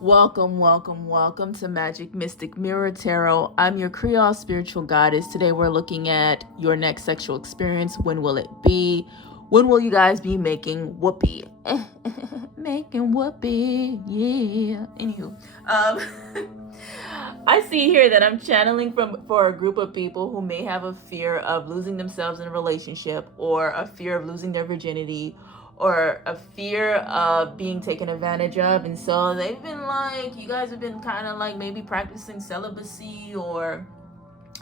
Welcome to Magic Mystic Mirror Tarot. I'm your Creole spiritual goddess. Today we're looking at your next sexual experience. When will it be? When will you guys be making whoopee? Making whoopee, yeah. Anywho, I see here that I'm channeling for a group of people who may have a fear of losing themselves in a relationship, or a fear of losing their virginity, or a fear of being taken advantage of. And so they've been like, you guys have been kind of like maybe practicing celibacy, or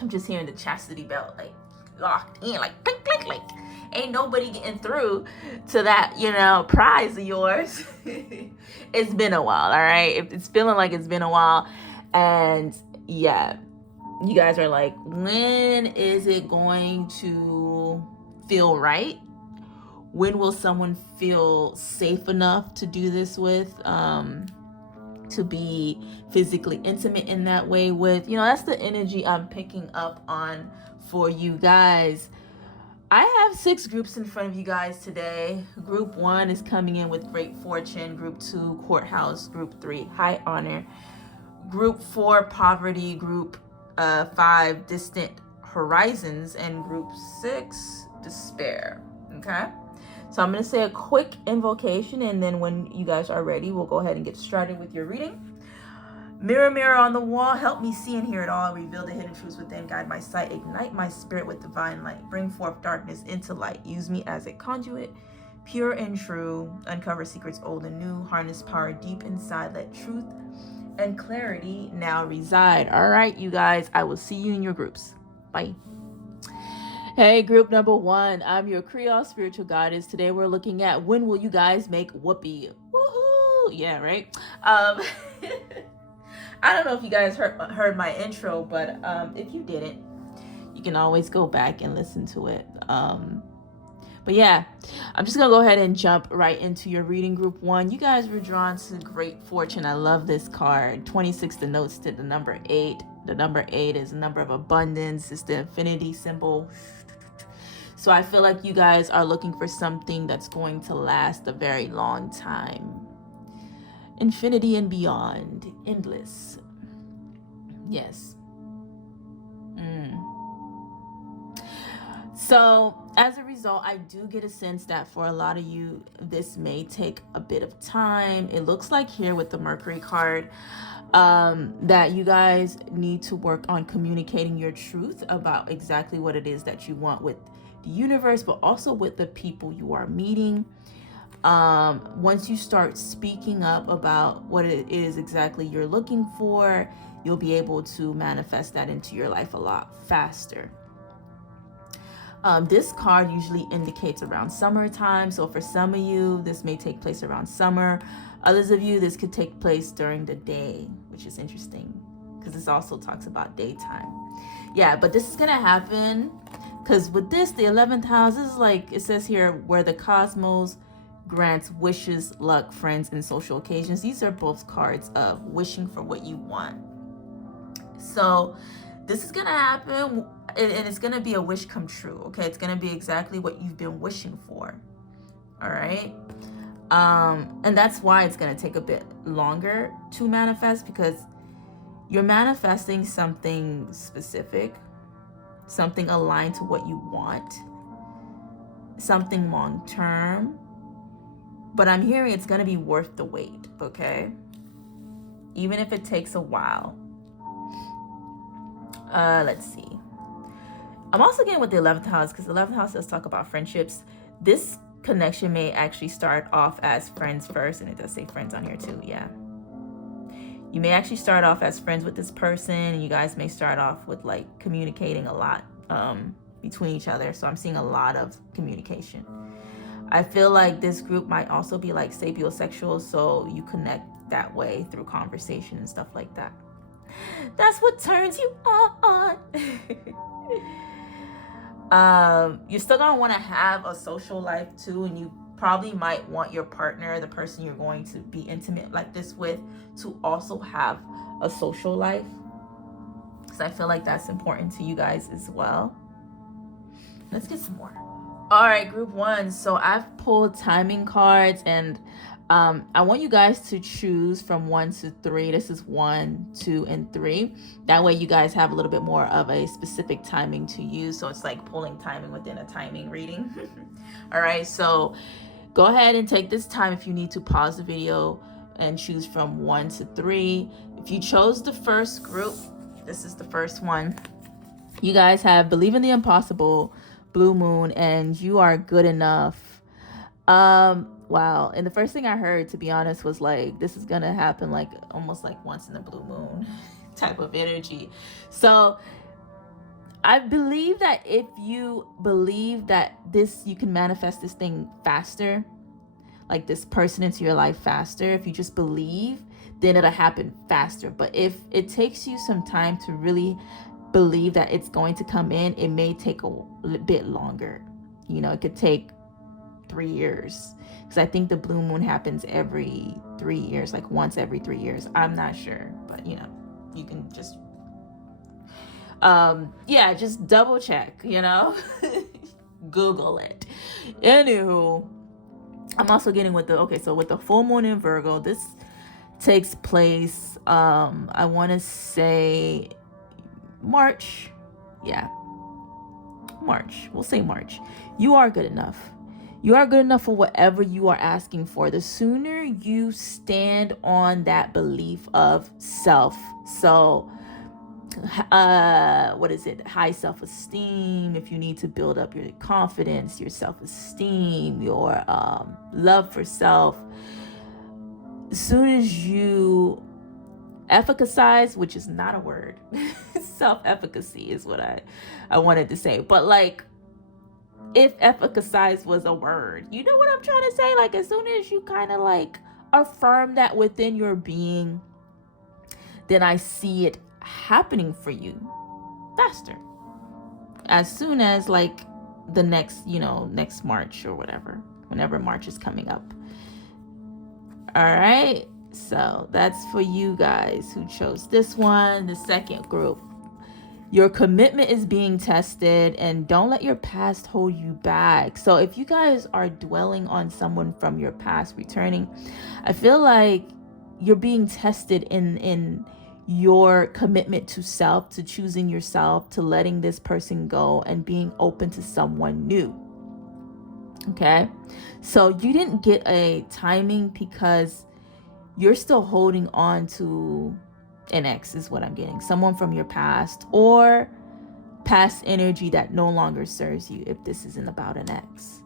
I'm just hearing the chastity belt like locked in, like click click click. Ain't nobody getting through to that, prize of yours. It's been a while, all right? It's feeling like it's been a while. And yeah, you guys are like, when is it going to feel right? When will someone feel safe enough to do this with, to be physically intimate in that way with? That's the energy I'm picking up on for you guys. I have 6 groups in front of you guys today. Group 1 is coming in with great fortune. Group 2, courthouse. Group 3, high honor. Group 4, poverty. Group 5, distant horizons. And group 6, despair. Okay? So I'm going to say a quick invocation, and then when you guys are ready, we'll go ahead and get started with your reading. Mirror, mirror on the wall, help me see and hear it all. Reveal the hidden truths within, guide my sight, ignite my spirit with divine light. Bring forth darkness into light. Use me as a conduit, pure and true. Uncover secrets old and new. Harness power deep inside. Let truth and clarity now reside. All right, you guys, I will see you in your groups. Bye. Hey, group number 1, I'm your Creole spiritual goddess. Today we're looking at when will you guys make whoopee? Woohoo! Yeah, right? I don't know if you guys heard my intro, but if you didn't, you can always go back and listen to it. But yeah, I'm just going to go ahead and jump right into your reading. Group 1, you guys were drawn to great fortune. I love this card. 26 denotes to the number 8. The number 8 is a number of abundance. It's the infinity symbol. So I feel like you guys are looking for something that's going to last a very long time. Infinity and beyond. Endless. Yes. So as a result, I do get a sense that for a lot of you, this may take a bit of time. It looks like here with the Mercury card, that you guys need to work on communicating your truth about exactly what it is that you want with the universe, but also with the people you are meeting. Once you start speaking up about what it is exactly you're looking for, you'll be able to manifest that into your life a lot faster. This card usually indicates around summertime. So for some of you, this may take place around summer. Others of you, this could take place during the day, which is interesting because this also talks about daytime. Yeah, but this is going to happen because with this, the 11th house, this is like, it says here, where the cosmos grants wishes, luck, friends, and social occasions. These are both cards of wishing for what you want. So this is going to happen, and it's going to be a wish come true, okay? It's going to be exactly what you've been wishing for, all right? And that's why it's going to take a bit longer to manifest, because you're manifesting something specific, something aligned to what you want, something long-term. But I'm hearing it's going to be worth the wait, okay? Even if it takes a while. Let's see. I'm also getting with the 11th house, because the 11th house does talk about friendships. This connection may actually start off as friends first, and it does say friends on here too, yeah. You may actually start off as friends with this person, and you guys may start off with like communicating a lot between each other. So I'm seeing a lot of communication. I feel like this group might also be like sapiosexual, so you connect that way through conversation and stuff like that. That's what turns you on. You're still gonna want to have a social life too, and you probably might want your partner, the person you're going to be intimate like this with, to also have a social life, because I feel like that's important to you guys as well. Let's get some more. All right, group 1. So I've pulled timing cards, and I want you guys to choose from 1 to 3. This is 1, 2, and 3. That way you guys have a little bit more of a specific timing to use. So it's like pulling timing within a timing reading. All right, so go ahead and take this time if you need to pause the video and choose from 1 to 3. If you chose the first group, this is the first one. You guys have Believe in the Impossible, Blue Moon, and You Are Good Enough. Wow. And the first thing I heard, to be honest, was like, this is gonna happen like almost like once in a blue moon type of energy. So I believe that if you believe that you can manifest this thing faster, like this person into your life faster, if you just believe, then it'll happen faster. But if it takes you some time to really believe that it's going to come in, it may take a bit longer. You know, it could take 3 years, because I think the blue moon happens every 3 years, like once every 3 years. I'm not sure, but you know, you can just just double check, you know. Google it. Anywho, I'm also getting with with the full moon in Virgo, this takes place I want to say March. March. We'll say March. You are good enough. You are good enough for whatever you are asking for. The sooner you stand on that belief of self. So, high self-esteem. If you need to build up your confidence, your self-esteem, your love for self. As soon as you efficacize, which is not a word. Self-efficacy is what I wanted to say. But like, if efficacize was a word, you know what I'm trying to say? Like, as soon as you kind of like affirm that within your being, then I see it happening for you faster. As soon as like the next March or whatever, whenever March is coming up. All right. So that's for you guys who chose this one. The second group. Your commitment is being tested, and don't let your past hold you back. So if you guys are dwelling on someone from your past returning, I feel like you're being tested in your commitment to self, to choosing yourself, to letting this person go and being open to someone new. Okay? So you didn't get a timing because you're still holding on to an ex is what I'm getting. Someone from your past or past energy that no longer serves you, if this isn't about an ex.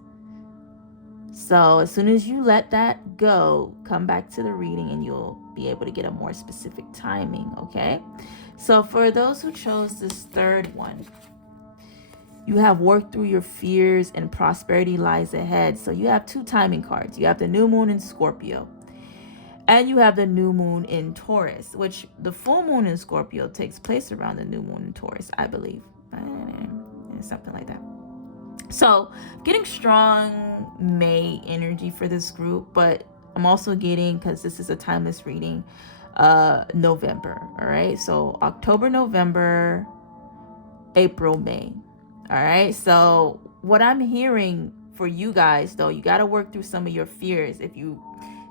So as soon as you let that go, come back to the reading and you'll be able to get a more specific timing, okay? So for those who chose this third one, you have worked through your fears and prosperity lies ahead. So you have 2 timing cards. You have the new moon in Scorpio. And you have the new moon in Taurus, which the full moon in Scorpio takes place around the new moon in Taurus, I believe. Something like that. So getting strong May energy for this group, but I'm also getting, because this is a timeless reading, November. All right. So October, November, April, May. All right. So what I'm hearing for you guys, though, you got to work through some of your fears. If you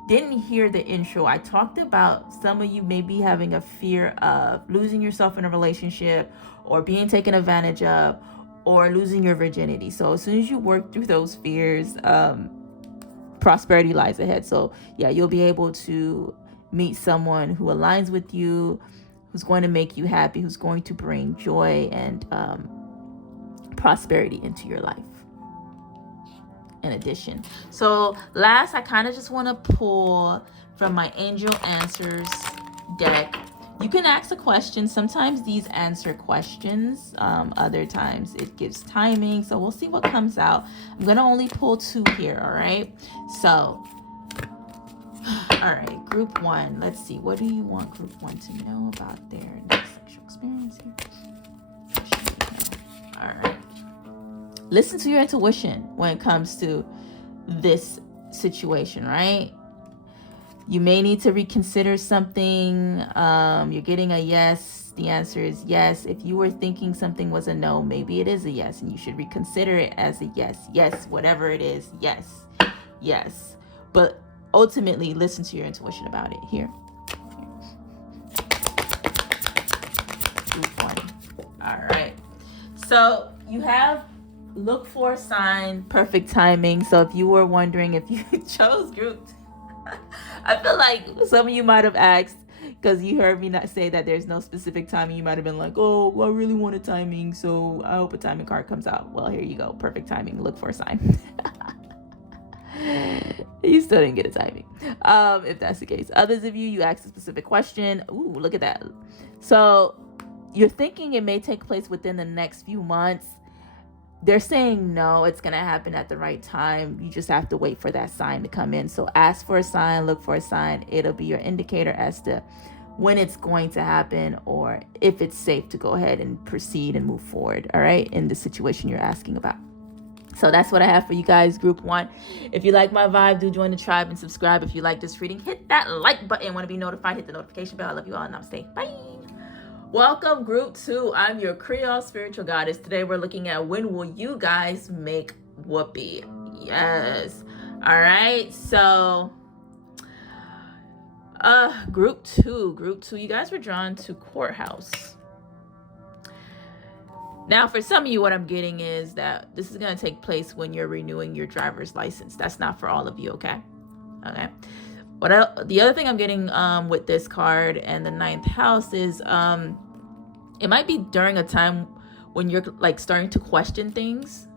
didn't hear the intro, I talked about some of you maybe having a fear of losing yourself in a relationship or being taken advantage of or losing your virginity. So as soon as you work through those fears, prosperity lies ahead. So yeah, you'll be able to meet someone who aligns with you, who's going to make you happy, who's going to bring joy and prosperity into your life. In addition, so last, I kind of just want to pull from my Angel Answers deck. You can ask a question. Sometimes these answer questions, other times it gives timing. So we'll see what comes out. I'm gonna only pull 2 here. All right. So, all right, group 1. Let's see. What do you want group 1 to know about their next sexual experience here? All right. Listen to your intuition when it comes to this situation, right? You may need to reconsider something. You're getting a yes. The answer is yes. If you were thinking something was a no, maybe it is a yes, and you should reconsider it as a yes. Yes, whatever it is, yes. Yes. But ultimately listen to your intuition about it. Here. Group 1. All right. So you have look for a sign, perfect timing. So if you were wondering if you chose group, I feel like some of you might have asked, because you heard me not say that there's no specific timing. You might have been like, oh, I really want a timing, so I hope a timing card comes out. Well, here you go. Perfect timing. Look for a sign. You still didn't get a timing. If that's the case. Others of you, you asked a specific question. Ooh, look at that. So you're thinking it may take place within the next few months. They're saying no, it's going to happen at the right time. You just have to wait for that sign to come in. So ask for a sign, look for a sign. It'll be your indicator as to when it's going to happen or if it's safe to go ahead and proceed and move forward, all right, in the situation you're asking about. So that's what I have for you guys, group 1. If you like my vibe, do join the tribe and subscribe. If you like this reading, hit that like button. Want to be notified, hit the notification bell. I love you all. Namaste. Bye. Welcome, group 2. I'm your Creole spiritual goddess. Today we're looking at when will you guys make Whoopi? Yes. All right. So group 2, you guys were drawn to courthouse. Now, for some of you, what I'm getting is that this is going to take place when you're renewing your driver's license. That's not for all of you, okay? Okay. The other thing I'm getting with this card and the 9th house is it might be during a time when you're like starting to question things.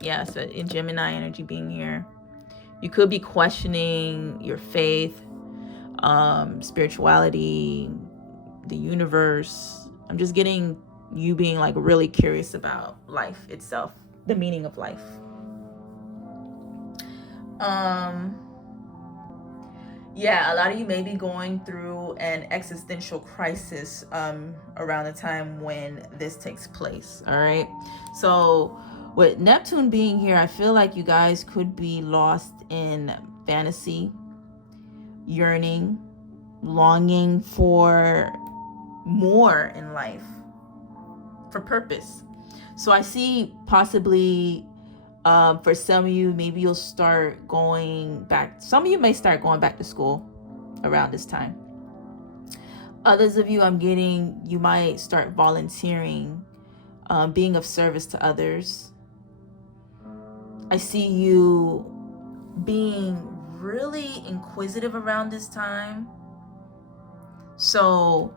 Yeah, so in Gemini energy being here, you could be questioning your faith, spirituality, the universe. I'm just getting you being like really curious about life itself, the meaning of life. Yeah, a lot of you may be going through an existential crisis around the time when this takes place, all right? So with Neptune being here, I feel like you guys could be lost in fantasy, yearning, longing for more in life, for purpose. So I see possibly for some of you, maybe you'll start going back. Some of you may start going back to school around this time. Others of you, I'm getting, you might start volunteering, being of service to others. I see you being really inquisitive around this time. So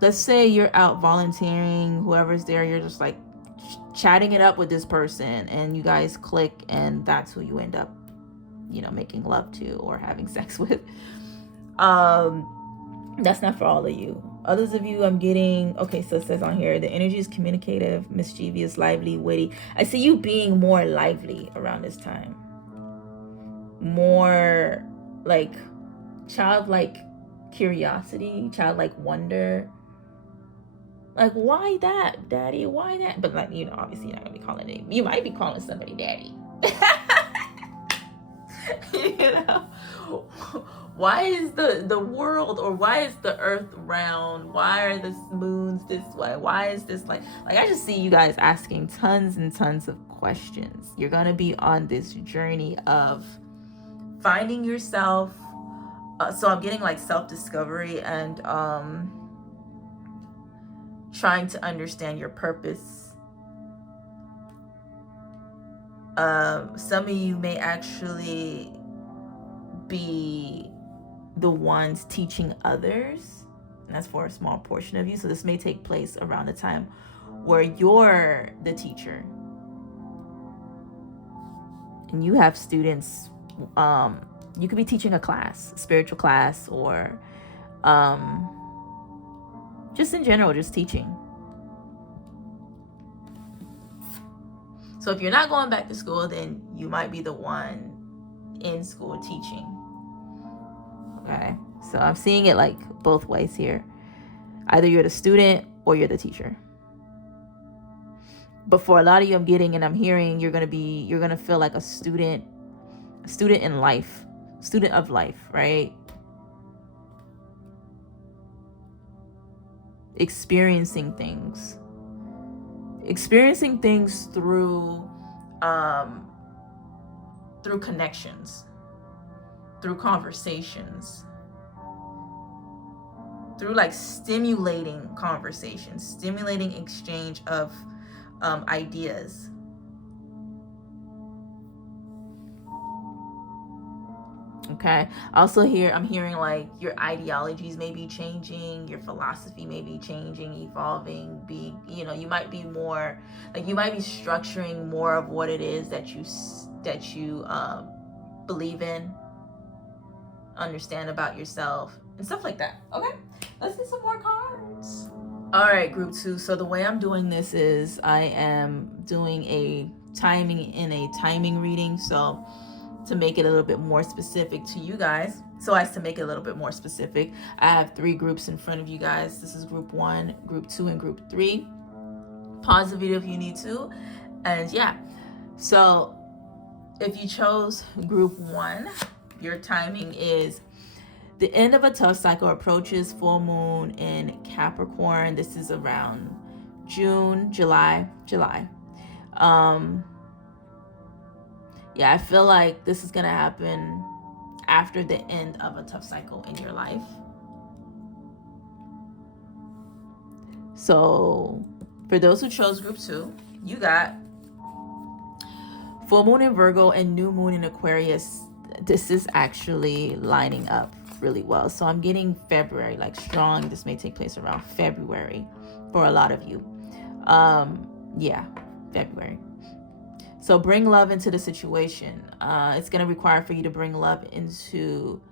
let's say you're out volunteering, whoever's there, you're just like chatting it up with this person and you guys click and that's who you end up, making love to or having sex with. That's not for all of you. Others of you, I'm getting, okay, so it says on here, the energy is communicative, mischievous, lively, witty. I see you being more lively around this time. More like childlike curiosity, childlike wonder. Like, why that, daddy? Why that? But like, obviously you're not gonna be calling it. You might be calling somebody daddy. Why is the world, or why is the earth round? Why are the moons this way? Why is this like I just see you guys asking tons and tons of questions. You're gonna be on this journey of finding yourself. So I'm getting like self-discovery and trying to understand your purpose. Some of you may actually be the ones teaching others, and that's for a small portion of you. So this may take place around the time where you're the teacher and you have students. You could be teaching a class, spiritual class, or just in general, just teaching. So if you're not going back to school, then you might be the one in school teaching. Okay, so I'm seeing it like both ways here. Either you're the student or you're the teacher. But for a lot of you, I'm getting and I'm hearing you're gonna feel like a student in life, student of life, right? Experiencing things through connections. through conversations, through like stimulating conversations, stimulating exchange of ideas. Okay. Also here, I'm hearing like your ideologies may be changing, your philosophy may be changing, evolving, you might be more, like you might be structuring more of what it is that you believe in, understand about yourself, and stuff like that. Okay. Let's get some more cards. All right, group 2. So the way I'm doing this is I am doing a timing reading. So to make it a little bit more specific to you guys, so as to make it a little bit more specific, I have 3 groups in front of you guys. This is group 1, group 2, and group 3. Pause the video if you need to. And yeah, so if you chose group 1, your timing is the end of a tough cycle approaches, full moon in Capricorn. This is around June, July. Yeah, I feel like this is going to happen after the end of a tough cycle in your life. So for those who chose group 2, you got full moon in Virgo and new moon in Aquarius. This is actually lining up really well. So I'm getting February, like strong. This may take place around February for a lot of you. Yeah, February. So bring love into the situation. It's going to require for you to bring love into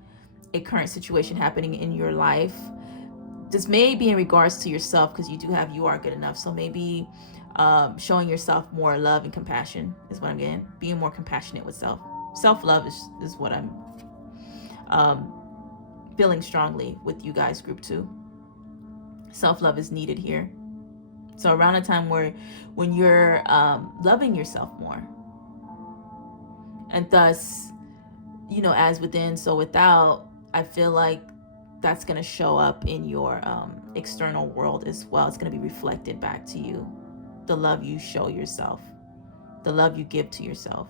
a current situation happening in your life. This may be in regards to yourself, because you are good enough. So maybe showing yourself more love and compassion is what I'm getting. Being more compassionate with self. Self-love is what I'm feeling strongly with you guys, group 2. Self-love is needed here. So around a time when you're loving yourself more, and thus, as within, so without, I feel like that's going to show up in your external world as well. It's going to be reflected back to you. The love you show yourself, the love you give to yourself.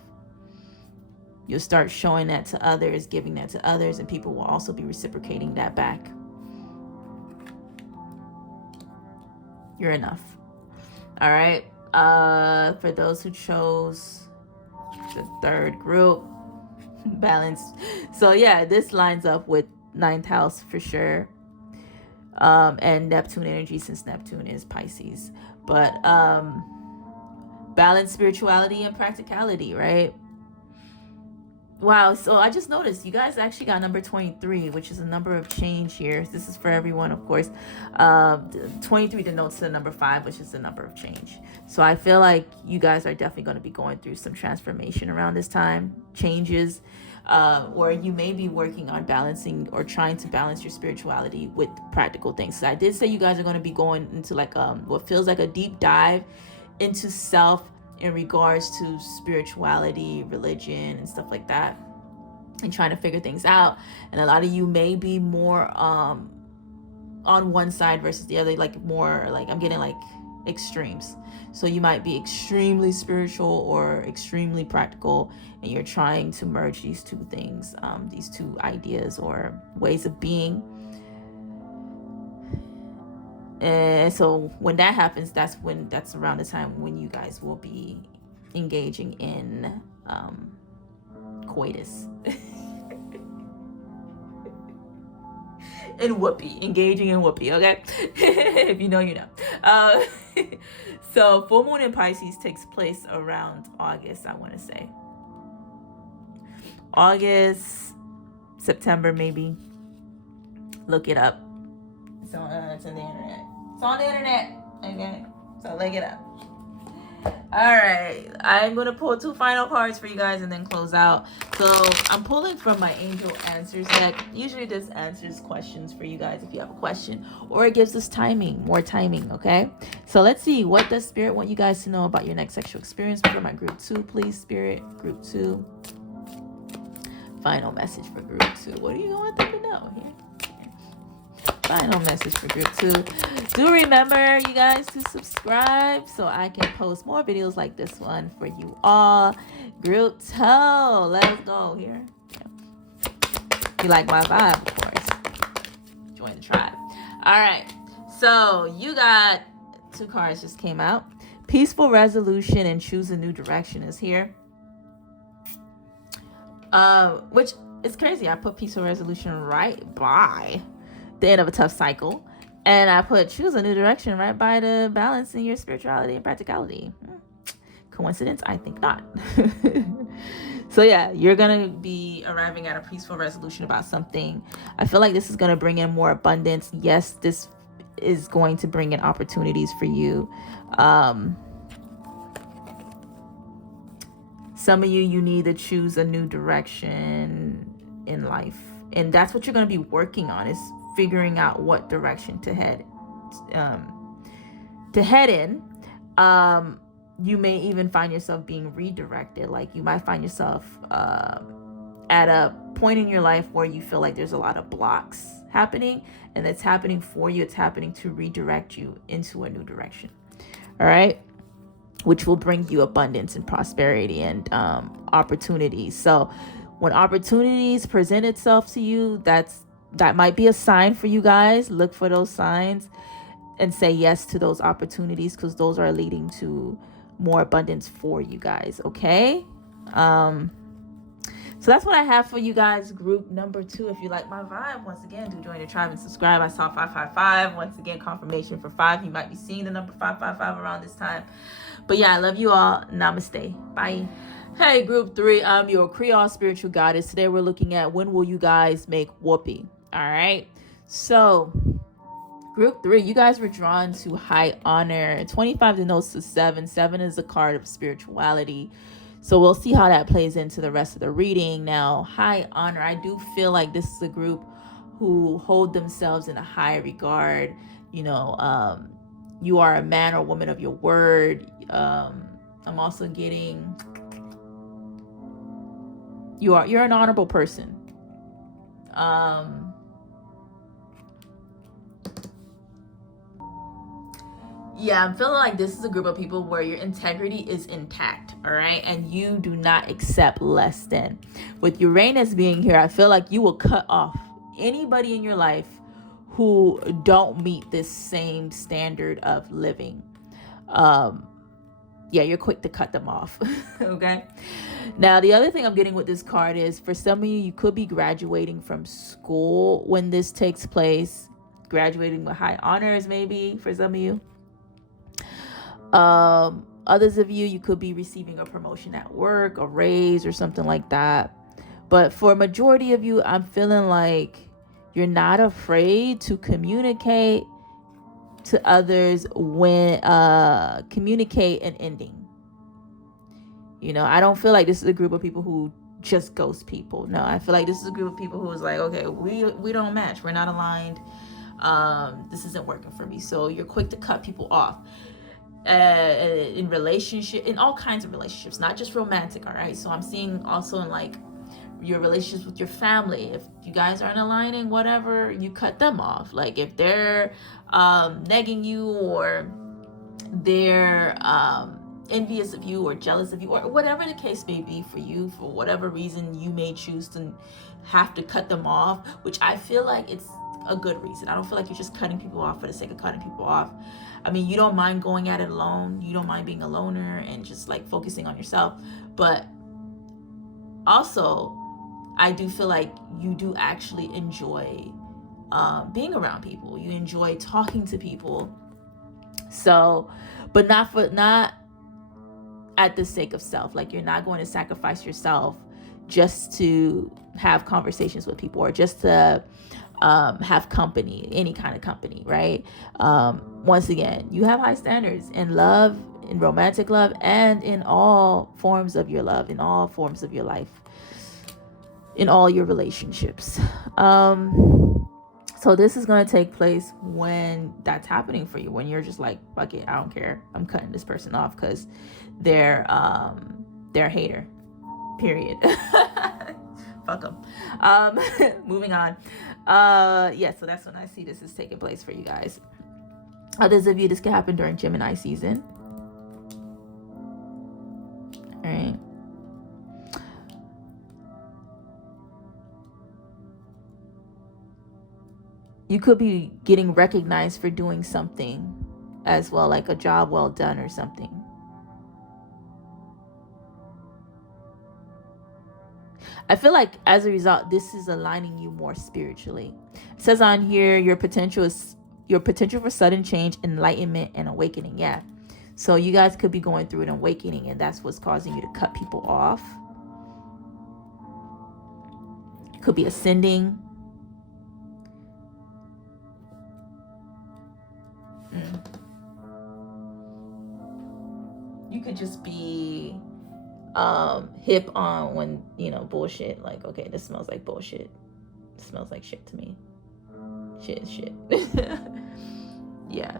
You'll start showing that to others, giving that to others, and people will also be reciprocating that back. You're enough. All right. For those who chose the 3rd group, balance. So yeah, this lines up with 9th house for sure. And Neptune energy, since Neptune is Pisces. But balance, spirituality, and practicality, right? Wow, so I just noticed you guys actually got number 23, which is a number of change here. This is for everyone, of course. 23 denotes the number 5, which is the number of change. So I feel like you guys are definitely going to be going through some transformation around this time, changes, or you may be working on balancing or trying to balance your spirituality with practical things. So I did say you guys are going to be going into like what feels like a deep dive into self in regards to spirituality, religion, and stuff like that, and trying to figure things out. And a lot of you may be more on one side versus the other, like more like I'm getting like extremes. So you might be extremely spiritual or extremely practical, and you're trying to merge these two things, these two ideas or ways of being. And so when that happens, that's around the time when you guys will be engaging in coitus. Engaging in Whoopi, okay? If you know, you know. So full moon in Pisces takes place around August, I want to say. August, September, maybe. Look it up. It's on the internet. It's on the internet. Okay. So look it up. Alright. I'm gonna pull 2 final cards for you guys and then close out. So I'm pulling from my Angel Answers deck. Usually this answers questions for you guys if you have a question. Or it gives us more timing, okay? So let's see. What does Spirit want you guys to know about your next sexual experience? For my group 2, please, Spirit. Group 2. Final message for group 2. What do you want them to know here? Final message for group 2. Do remember, you guys, to subscribe so I can post more videos like this one for you all. Group 2, let's go here. If you like my vibe, of course, join the tribe. All right. So you got 2 cards just came out. Peaceful resolution and choose a new direction is here. Which is crazy. I put peaceful resolution right by the end of a tough cycle. And I put choose a new direction right by the balance in your spirituality and practicality. Coincidence? I think not. So yeah, you're going to be arriving at a peaceful resolution about something. I feel like this is going to bring in more abundance. Yes, this is going to bring in opportunities for you. Some of you need to choose a new direction in life. And that's what you're going to be working on, is figuring out what direction to head in. You may even find yourself being redirected. Like you might find yourself at a point in your life where you feel like there's a lot of blocks happening, and it's happening for you. It's happening to redirect you into a new direction. All right. Which will bring you abundance and prosperity and opportunities. So when opportunities present itself to you, that might be a sign for you guys. Look for those signs and say yes to those opportunities, because those are leading to more abundance for you guys. Okay. So that's what I have for you guys. Group number 2. If you like my vibe, once again, do join the tribe and subscribe. I saw 555. Once again, confirmation for 5. You might be seeing the number 555 around this time. But yeah, I love you all. Namaste. Bye. Hey, group 3. I'm your Creole spiritual goddess. Today we're looking at when will you guys make Whoopi. All right. So group 3, you guys were drawn to high honor. 25 denotes to 7. 7 is a card of spirituality. So we'll see how that plays into the rest of the reading. Now, high honor, I do feel like this is a group who hold themselves in a high regard. You know, you are a man or woman of your word. I'm also getting you're an honorable person. Yeah, I'm feeling like this is a group of people where your integrity is intact, all right? And you do not accept less than. With Uranus being here, I feel like you will cut off anybody in your life who don't meet this same standard of living. Yeah, you're quick to cut them off, okay? Now, the other thing I'm getting with this card is, for some of you, you could be graduating from school when this takes place. Graduating with high honors, maybe, for some of you. Others of you could be receiving a promotion at work, a raise or something like that. But for a majority of you, I'm feeling like you're not afraid to communicate to others when communicate an ending. You know, I don't feel like this is a group of people who just ghost people. No, I feel like this is a group of people who is like, okay, we don't match. We're not aligned. This isn't working for me. So you're quick to cut people off. In relationship, in all kinds of relationships, not just romantic. All right. So I'm seeing also in like your relationships with your family. If you guys aren't aligning, whatever, you cut them off. Like if they're negging you, or they're envious of you or jealous of you, or whatever the case may be for you, for whatever reason you may choose to have to cut them off, which I feel like it's a good reason. I don't feel like you're just cutting people off for the sake of cutting people off. I mean, you don't mind going at it alone. You don't mind being a loner and just like focusing on yourself. But also, I do feel like you do actually enjoy being around people. You enjoy talking to people. So, but not at the sake of self. Like you're not going to sacrifice yourself just to have conversations with people, or just to have company, any kind of company, right? Once again, you have high standards in love, in romantic love, and in all forms of your love, in all forms of your life, in all your relationships. So this is going to take place when that's happening for you, when you're just like, fuck it, I don't care, I'm cutting this person off because they're a hater, period. Fuck them. Moving on. Yeah, so that's when I see this is taking place for you guys. Others of you, this could happen during Gemini season. All right. You could be getting recognized for doing something as well, like a job well done or something. I feel like as a result, this is aligning you more spiritually. It says on here, your potential for sudden change, enlightenment, and awakening. Yeah. So you guys could be going through an awakening, and that's what's causing you to cut people off. It could be ascending. You could just be hip on when, bullshit. Like, okay, this smells like bullshit. It smells like shit to me. Shit is shit. Yeah.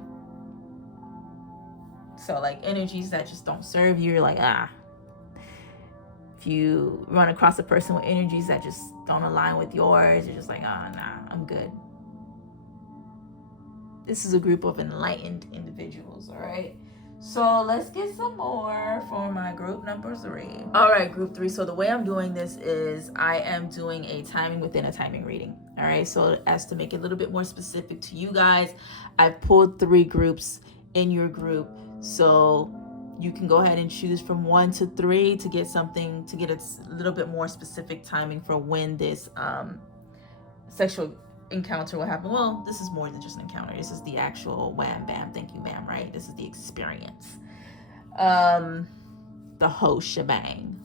So, like, energies that just don't serve you, you're like, If you run across a person with energies that just don't align with yours, you're just like, nah, I'm good. This is a group of enlightened individuals, all right? So let's get some more for my group number 3. All right, group 3. So the way I'm doing this is I am doing a timing within a timing reading. All right. So as to make it a little bit more specific to you guys, I've pulled 3 groups in your group. So you can go ahead and choose from 1 to 3 to get a little bit more specific timing for when this sexual encounter will happen. Well, this is more than just an encounter. This is the actual wham bam thank you ma'am, right? This is the experience, the whole shebang.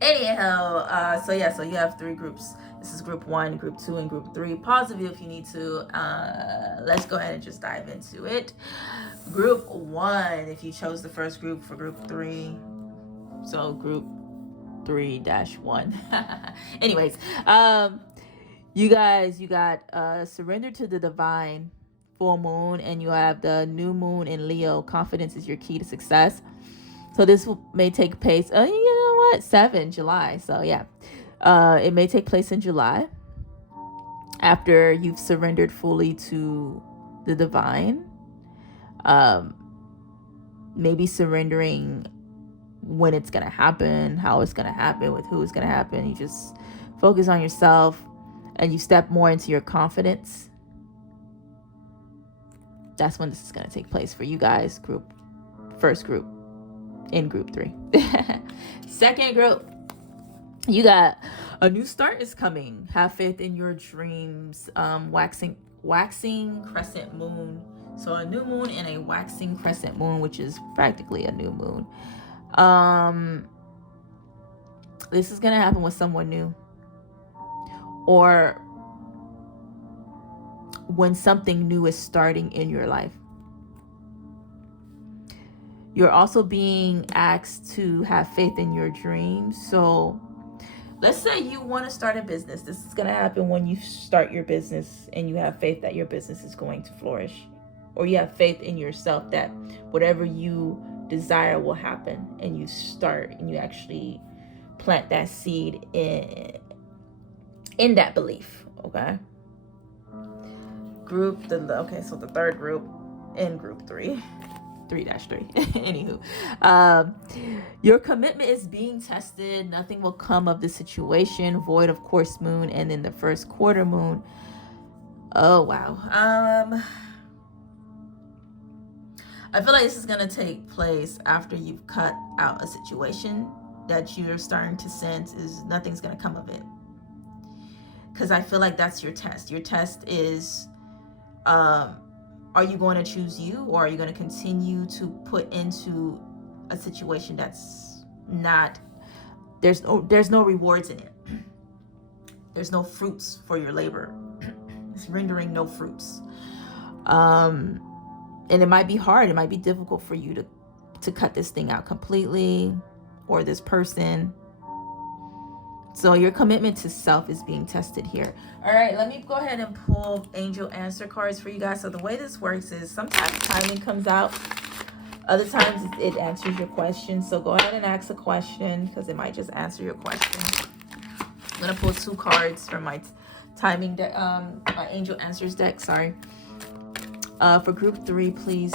Anyhow, so you have 3 groups. This is group 1, group 2, and group 3. Pause the video if you need to. Let's go ahead and just dive into it. Group 1, if you chose the first group for group 3, so group 3-1. Anyways, you guys, you got surrender to the divine, full moon, and you have the new moon in Leo. Confidence is your key to success. So this may take place, 7 July. So yeah, it may take place in July after you've surrendered fully to the divine. Maybe surrendering when it's going to happen, how it's going to happen, with who it's going to happen. You just focus on yourself. And you step more into your confidence. That's when this is going to take place for you guys. First group in group 3. Second group, you got a new start is coming. Have faith in your dreams. Waxing crescent moon. So a new moon and a waxing crescent moon, which is practically a new moon. This is going to happen with someone new. Or when something new is starting in your life. You're also being asked to have faith in your dreams. So let's say you want to start a business. This is going to happen when you start your business and you have faith that your business is going to flourish. Or you have faith in yourself that whatever you desire will happen. And you start and you actually plant that seed in that belief, okay? So the third group in group 3, 3-3. Anywho, your commitment is being tested. Nothing will come of the situation. Void of course moon, and then the first quarter moon. Oh wow. I feel like this is gonna take place after you've cut out a situation that you're starting to sense is nothing's gonna come of it. Because I feel like that's your test. Your test is, are you going to choose you, or are you going to continue to put into a situation that's not, there's no rewards in it. There's no fruits for your labor. It's rendering no fruits. And it might be hard. It might be difficult for you to cut this thing out completely, or this person. So your commitment to self is being tested here. All right, let me go ahead and pull angel answer cards for you guys. So the way this works is sometimes timing comes out. Other times it answers your question. So go ahead and ask a question because it might just answer your question. I'm going to pull 2 cards from my timing deck, my angel answers deck, sorry. For group 3, please.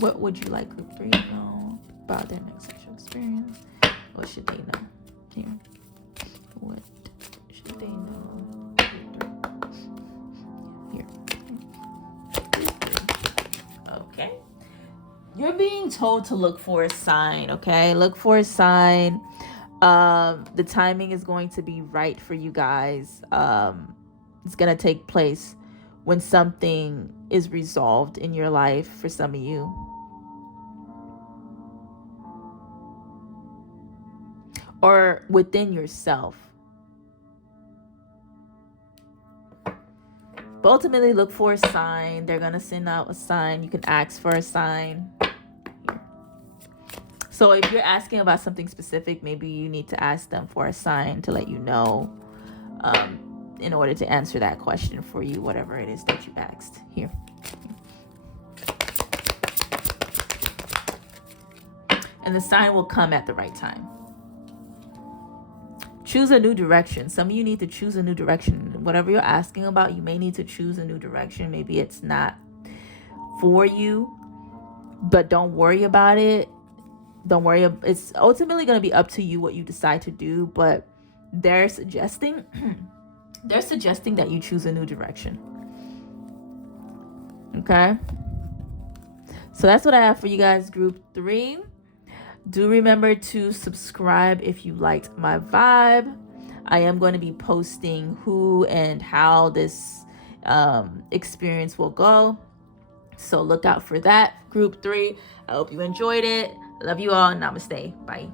What would you like group 3 to know about their next sexual experience? What should they know? Here. What should they know? Okay. You're being told to look for a sign, okay? Look for a sign. The timing is going to be right for you guys. It's going to take place when something is resolved in your life for some of you. Or within yourself. But ultimately, look for a sign. They're going to send out a sign. You can ask for a sign. So if you're asking about something specific, maybe you need to ask them for a sign to let you know, in order to answer that question for you, whatever it is that you asked. Here. And the sign will come at the right time. Choose a new direction. Some of you need to choose a new direction. Whatever you're asking about, you may need to choose a new direction. Maybe it's not for you, but don't worry about it. Don't worry. It's ultimately going to be up to you what you decide to do, but they're suggesting that you choose a new direction. Okay? So that's what I have for you guys, group 3. Do remember to subscribe if you liked my vibe. I am going to be posting who and how this experience will go. So look out for that, group 3. I hope you enjoyed it. Love you all. Namaste. Bye.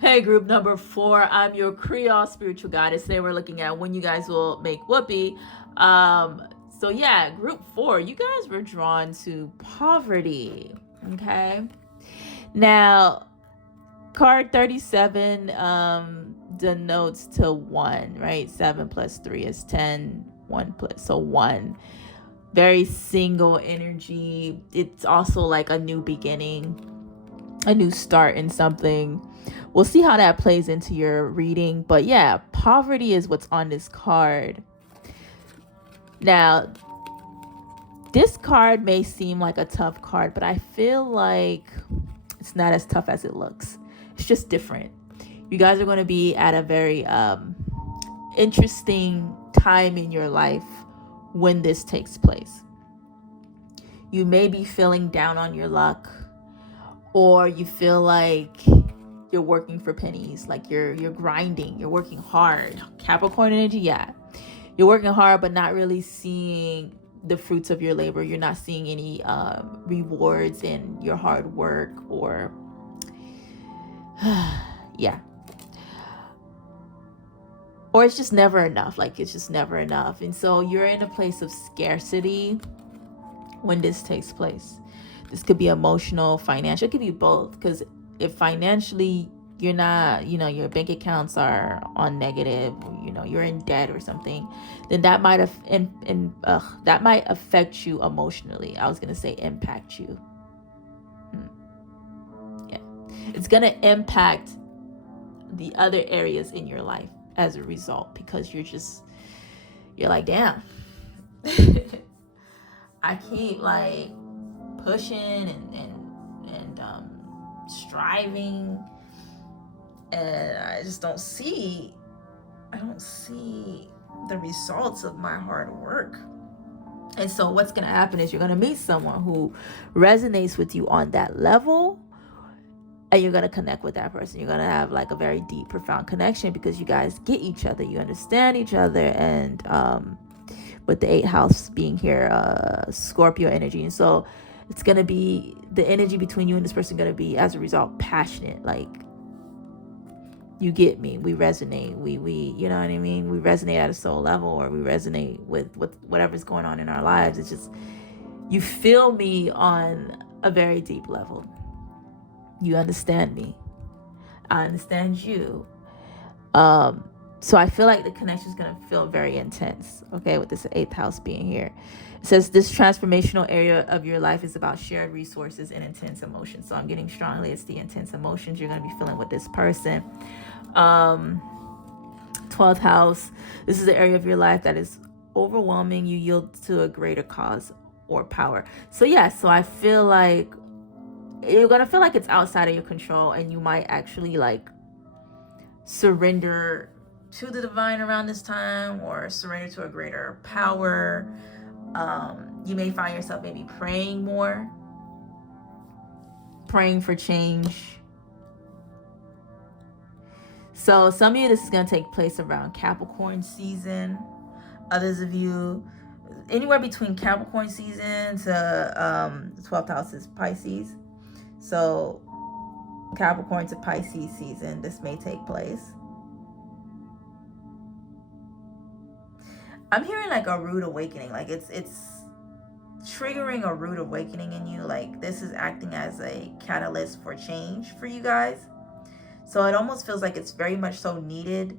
Hey, group number 4. I'm your Creole spiritual goddess. Today we're looking at when you guys will make Whoopi. So yeah, group 4, you guys were drawn to poverty. Okay. Now, card 37 denotes to 1, right? 7 plus 3 is 10. 1 plus, so 1. Very single energy. It's also like a new beginning, a new start in something. We'll see how that plays into your reading. But yeah, poverty is what's on this card. Now, this card may seem like a tough card, but I feel like it's not as tough as it looks. It's just different. You guys are going to be at a very interesting time in your life when this takes place. You may be feeling down on your luck, or you feel like you're working for pennies, like you're grinding, you're working hard. Capricorn energy, yeah. You're working hard, but not really seeing the fruits of your labor. You're not seeing any rewards in your hard work, or yeah. Or it's just never enough. Like, it's just never enough. And so you're in a place of scarcity when this takes place. This could be emotional, financial. It could be both. Because if financially you're not, your bank accounts are on negative, you're in debt or something, then that might affect you emotionally. I was going to say impact you. Yeah. It's going to impact the other areas in your life as a result, because you're like, damn. I keep like pushing and striving, and I don't see the results of my hard work. And so what's going to happen is you're going to meet someone who resonates with you on that level, and you're going to connect with that person. You're going to have like a very deep, profound connection, because you guys get each other, you understand each other. And with the 8th house being here, Scorpio energy. And so it's going to be, the energy between you and this person going to be, as a result, passionate. Like, you get me, we resonate, we you know what I mean, we resonate at a soul level, or we resonate with whatever's going on in our lives. It's just, you feel me on a very deep level. You understand me, I understand you. So I feel like the connection is going to feel very intense, okay, with this 8th house being here. It says this transformational area of your life is about shared resources and intense emotions. So I'm getting strongly it's the intense emotions you're going to be feeling with this person. 12th house, this is the area of your life that is overwhelming. You yield to a greater cause or power. So yeah, so I feel like you're going to feel like it's outside of your control, and you might actually like surrender to the divine around this time, or surrender to a greater power. You may find yourself maybe praying more praying for change. So some of you, this is going to take place around Capricorn season. Others of you, anywhere between Capricorn season to the 12th house is Pisces. So Capricorn to Pisces season, this may take place. I'm hearing like a rude awakening. Like it's triggering a rude awakening in you. Like this is acting as a catalyst for change for you guys. So it almost feels like it's very much so needed.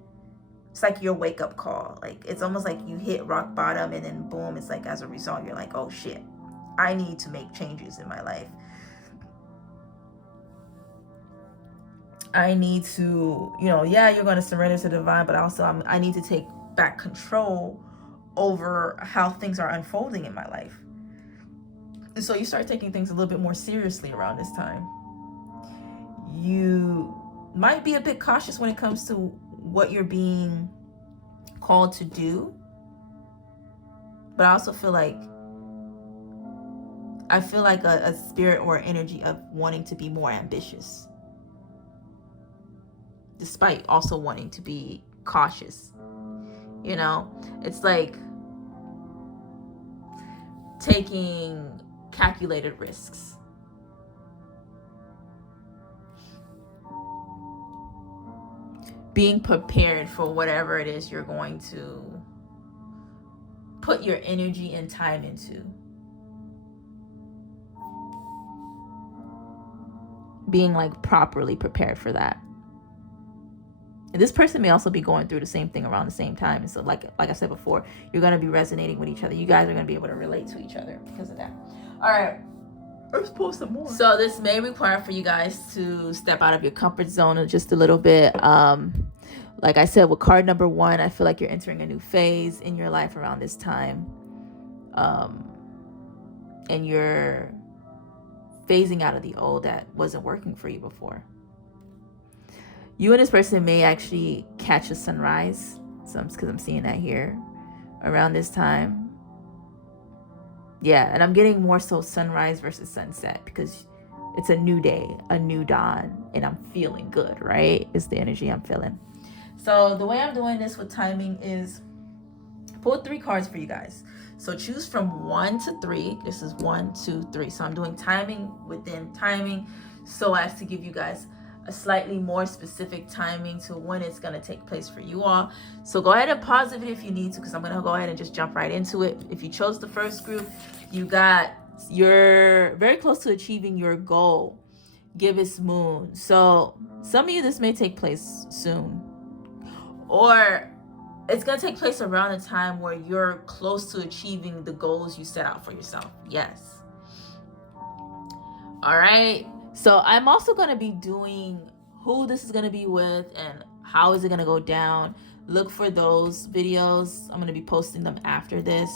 It's like your wake up call. Like it's almost like you hit rock bottom and then boom, it's like as a result, you're like, oh shit, I need to make changes in my life. I need to, yeah, you're going to surrender to the divine, but also I need to take back control over how things are unfolding in my life. And so you start taking things a little bit more seriously around this time. You might be a bit cautious when it comes to what you're being called to do. But I also feel like a spirit or energy of wanting to be more ambitious, despite also wanting to be cautious. It's like taking calculated risks. Being prepared for whatever it is you're going to put your energy and time into. Being like properly prepared for that. And this person may also be going through the same thing around the same time. And so like I said before, you're going to be resonating with each other. You guys are going to be able to relate to each other because of that. All right. Let's pull some more. So this may require for you guys to step out of your comfort zone just a little bit. Like I said, with card number 1, I feel like you're entering a new phase in your life around this time. And you're phasing out of the old that wasn't working for you before. You and this person may actually catch a sunrise. Because I'm seeing that here around this time. Yeah, and I'm getting more so sunrise versus sunset because it's a new day, a new dawn, and I'm feeling good, right? It's the energy I'm feeling. So the way I'm doing this with timing is pull 3 cards for you guys. So choose from 1 to 3. This is 1, 2, 3. So I'm doing timing within timing so as to give you guys a slightly more specific timing to when it's going to take place for you all. So go ahead and pause it if you need to, because I'm going to go ahead and just jump right into it. If you chose the first group, you're very close to achieving your goal. Gibbous moon. So some of you, this may take place soon, or it's going to take place around the time where you're close to achieving the goals you set out for yourself. Yes. All right. So I'm also going to be doing who this is going to be with and how is it going to go down. Look for those videos. I'm going to be posting them after this,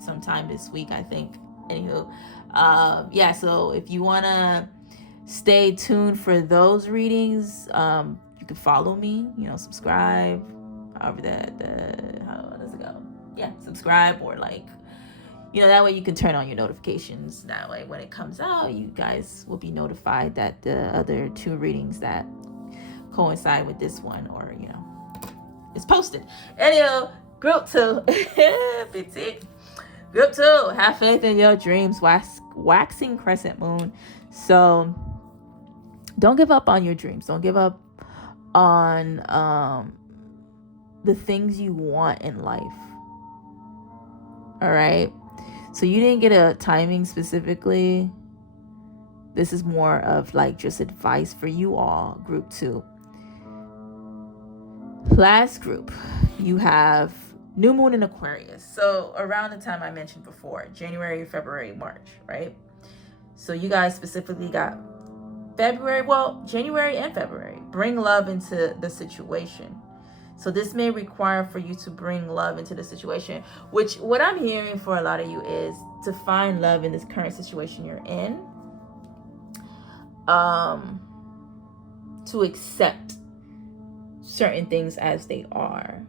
sometime this week, I think. Anywho, yeah, so if you want to stay tuned for those readings, you can follow me, subscribe, however how does it go? Yeah, subscribe, or that way you can turn on your notifications. That way when it comes out, you guys will be notified that the other 2 readings that coincide with this one it's posted. Anyway, group 2. Petit. Group 2, have faith in your dreams. Waxing crescent moon. So don't give up on your dreams. Don't give up on the things you want in life. All right. So you didn't get a timing specifically. This is more of just advice for you all, group 2. Last group, you have new moon in Aquarius. So around the time I mentioned before, January, February, March, right? So you guys specifically got January and February. Bring love into the situation. So this may require for you to bring love into the situation, which what I'm hearing for a lot of you is to find love in this current situation you're in. To accept certain things as they are.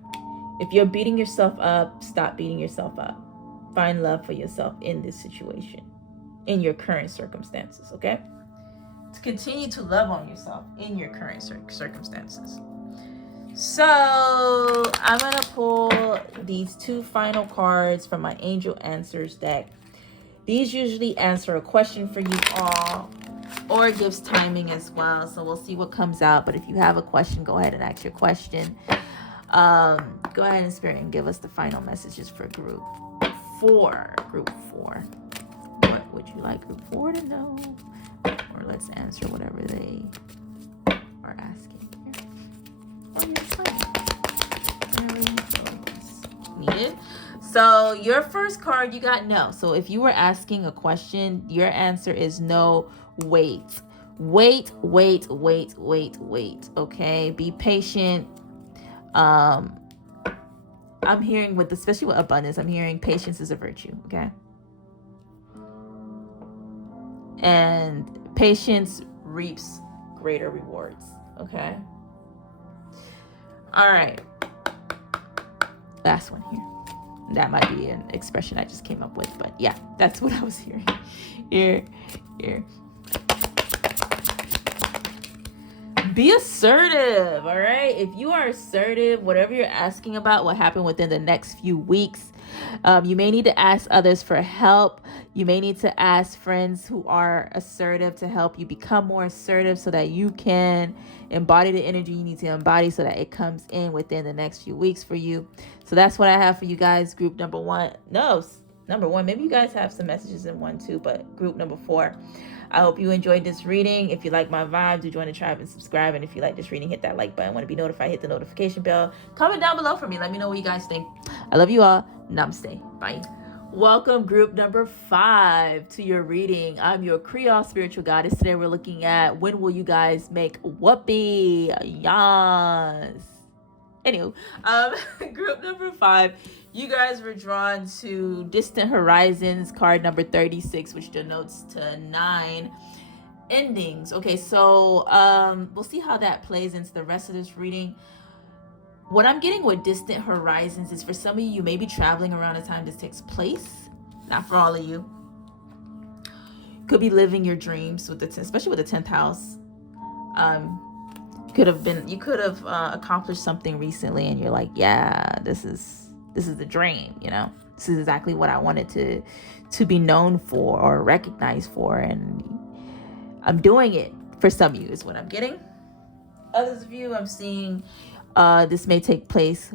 If you're beating yourself up, stop beating yourself up. Find love for yourself in this situation, in your current circumstances, okay? to continue to love on yourself in your current circumstances. So I'm going to pull these 2 final cards from my Angel Answers deck. These usually answer a question for you all, or it gives timing as well. So we'll see what comes out. But if you have a question, go ahead and ask your question. Go ahead and Spirit and give us the final messages for group 4. Group 4. What would you like group 4 to know? Or let's answer whatever they are asking here. Or your time. Needed. So your first card, you got no. So if you were asking a question, your answer is no. Wait. Okay, be patient. I'm hearing especially with abundance, I'm hearing patience is a virtue. Okay, and patience reaps greater rewards. Okay, all right, last one here. That might be an expression I just came up with, but yeah, that's what I was hearing. Here. Be assertive, all right? If you are assertive, whatever you're asking about will happen within the next few weeks. You may need to ask others for help. You may need to ask friends who are assertive to help you become more assertive so that you can embody the energy you need to embody so that it comes in within the next few weeks for you. So that's what I have for you guys. Group number 1. No, number 1. Maybe you guys have some messages in 1 too, but group number 4. I hope you enjoyed this reading. If you like my vibe, do join the tribe and subscribe. And if you like this reading, hit that like button. Want to be notified, hit the notification bell. Comment down below for me. Let me know what you guys think. I love you all. Namaste. Bye. Welcome, group number 5, to your reading. I'm your Creole spiritual goddess. Today we're looking at when will you guys make Whoopi? Yes. Anywho, group number 5. You guys were drawn to Distant Horizons, card number 36, which denotes to 9 endings. Okay, so we'll see how that plays into the rest of this reading. What I'm getting with Distant Horizons is for some of you, you may be traveling around the time this takes place. Not for all of you. Could be living your dreams, especially with the 10th house. You could have accomplished something recently and you're like, yeah, this is the dream, this is exactly what I wanted to be known for or recognized for, and I'm doing it. For some of you is what I'm getting. Others of you, I'm seeing this may take place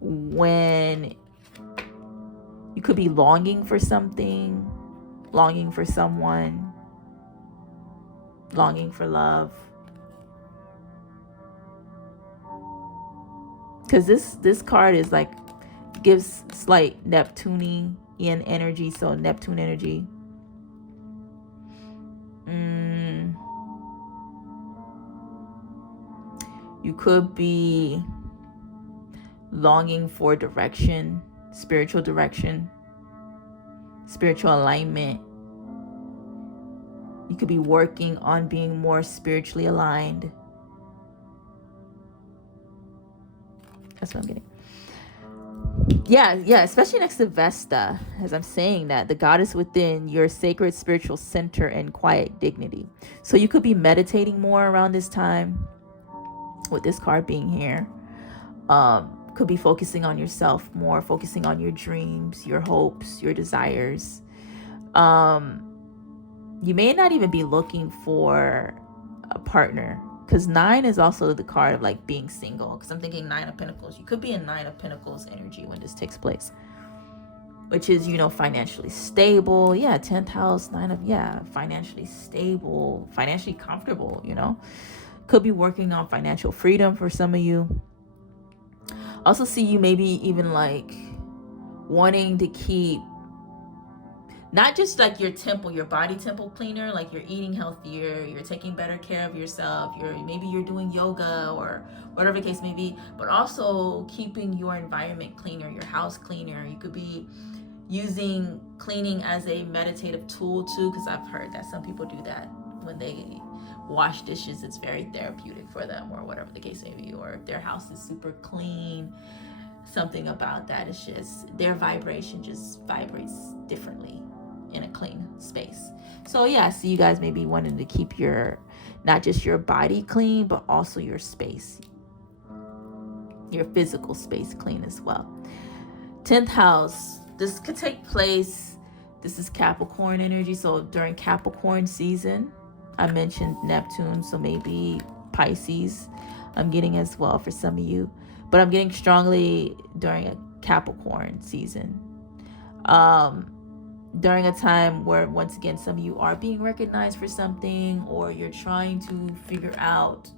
when you could be longing for something, longing for someone, longing for love. Because this card is like, gives slight Neptunian energy, so Neptune energy. You could be longing for direction, spiritual alignment. You could be working on being more spiritually aligned. That's what I'm getting. Yeah, especially next to Vesta, as I'm saying that, the goddess within your sacred spiritual center and quiet dignity. So you could be meditating more around this time with this card being here. Could be focusing on yourself more, focusing on your dreams, your hopes, your desires. You may not even be looking for a partner, because 9 is also the card of like being single, because I'm thinking 9 of Pentacles. You could be in 9 of Pentacles energy when this takes place, which is, financially stable. 10th house, 9 of, financially stable, financially comfortable, Could be working on financial freedom for some of you. Also see you maybe even like wanting to keep not just like your body temple cleaner, like you're eating healthier, you're taking better care of yourself, maybe you're doing yoga or whatever the case may be, but also keeping your environment cleaner, your house cleaner. You could be using cleaning as a meditative tool too, because I've heard that some people do that when they wash dishes. It's very therapeutic for them, or whatever the case may be, or if their house is super clean, something about that. It's just their vibration just vibrates differently in a clean space. So yeah, I see you guys maybe wanting to keep your, not just your body clean, but also your space, your physical space clean as well. 10th house, this could take place, this is Capricorn energy. So during Capricorn season, I mentioned Neptune, so maybe Pisces I'm getting as well for some of you, but I'm getting strongly during a Capricorn season. During a time where, once again, some of you are being recognized for something, or you're trying to figure out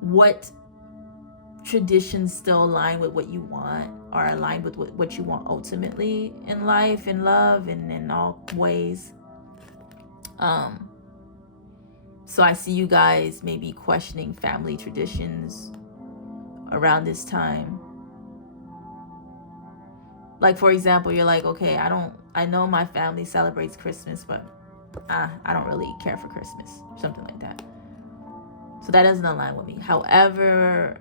what traditions still align with what you want, or align with what you want ultimately in life, in love, and in all ways. So I see you guys maybe questioning family traditions around this time. Like, for example, you're like, okay, I know my family celebrates Christmas, but I don't really care for Christmas, something like that. So that doesn't align with me. However,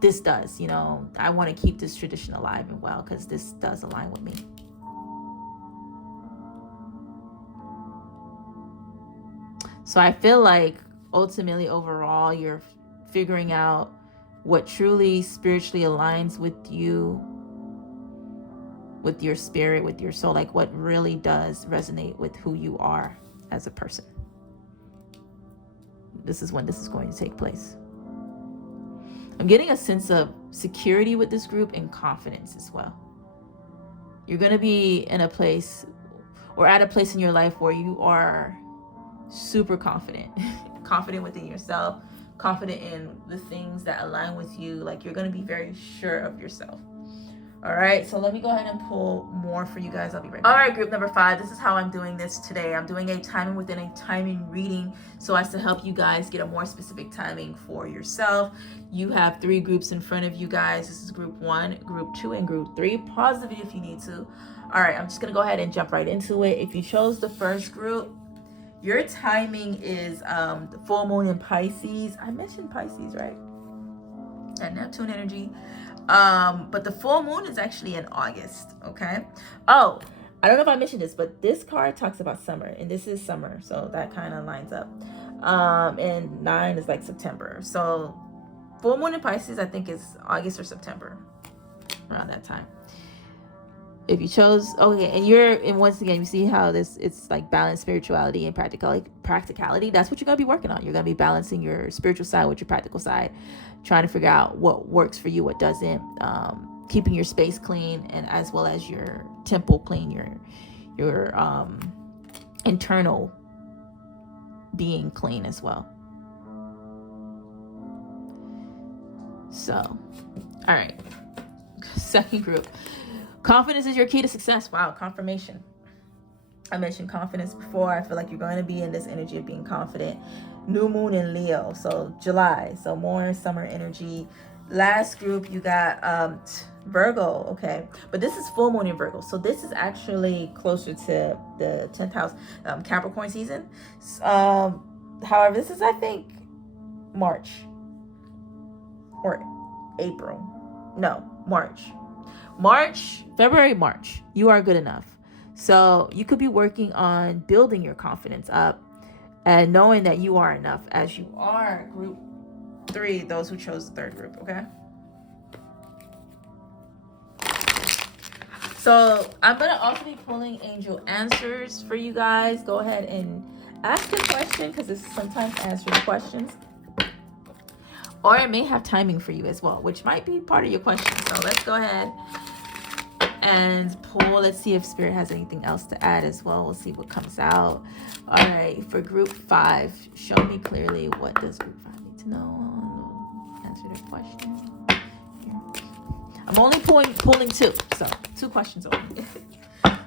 this does, you know, I want to keep this tradition alive and well, because this does align with me. So I feel like ultimately, overall, you're figuring out what truly spiritually aligns with you, with your spirit, with your soul, like what really does resonate with who you are as a person. This is when this is going to take place. I'm getting a sense of security with this group and confidence as well. You're going to be in a place, or at a place in your life, where you are super confident, confident within yourself, confident in the things that align with you. Like, you're going to be very sure of yourself. All right, so let me go ahead and pull more for you guys. I'll be right back. All right, group number 5. This is how I'm doing this today. I'm doing a timing within a timing reading, so as to help you guys get a more specific timing for yourself. You have 3 groups in front of you guys. This is group 1, group 2, and group 3. Pause the video if you need to. All right, I'm just going to go ahead and jump right into it. If you chose the first group, your timing is the full moon in Pisces. I mentioned Pisces, right? And Neptune energy. But the full moon is actually in August, okay? Oh, I don't know if I mentioned this, but this card talks about summer, and this is summer, so that kind of lines up. And 9 is like September. So full moon in Pisces, I think, is August or September, around that time. If you chose, okay, and once again, you see how it's like balanced spirituality and practicality. That's what you're gonna be working on. You're gonna be balancing your spiritual side with your practical side, trying to figure out what works for you, what doesn't. Keeping your space clean, and as well as your temple clean, your internal being clean as well. So, all right, second group. Confidence is your key to success. Wow, confirmation. I mentioned confidence before. I feel like you're going to be in this energy of being confident. New moon in Leo, so July, so more summer energy. Last group, you got Virgo, okay, but this is full moon in Virgo, so this is actually closer to the 10th house, Capricorn season. However, this is, I think, March or April. No, February, March. You are good enough. So you could be working on building your confidence up and knowing that you are enough as you are. Group 3, those who chose the third group, okay? So I'm going to also be pulling angel answers for you guys. Go ahead and ask a question, because this sometimes answers questions. Or it may have timing for you as well, which might be part of your question. So let's go ahead and pull. Let's see if Spirit has anything else to add as well. We'll see what comes out. All right, for group 5, show me clearly, what does group 5 need to know? Answer the question. Here. I'm only pulling 2, so 2 questions only.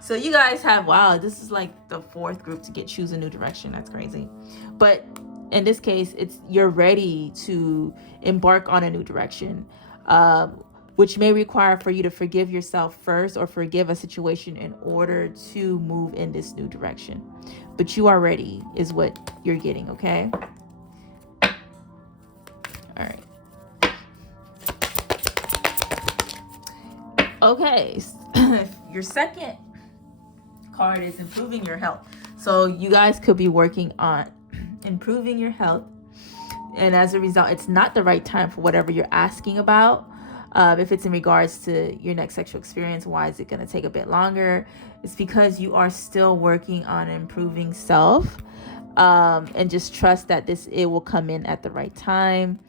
So you guys have, wow, this is like the 4th group to choose a new direction. That's crazy. But in this case, you're ready to embark on a new direction, which may require for you to forgive yourself first, or forgive a situation in order to move in this new direction. But you are ready, is what you're getting, okay? All right. Okay, your second card is improving your health. So you guys could be working on improving your health. And as a result, it's not the right time for whatever you're asking about. If it's in regards to your next sexual experience, why is it going to take a bit longer? It's because you are still working on improving self. And just trust that it will come in at the right time.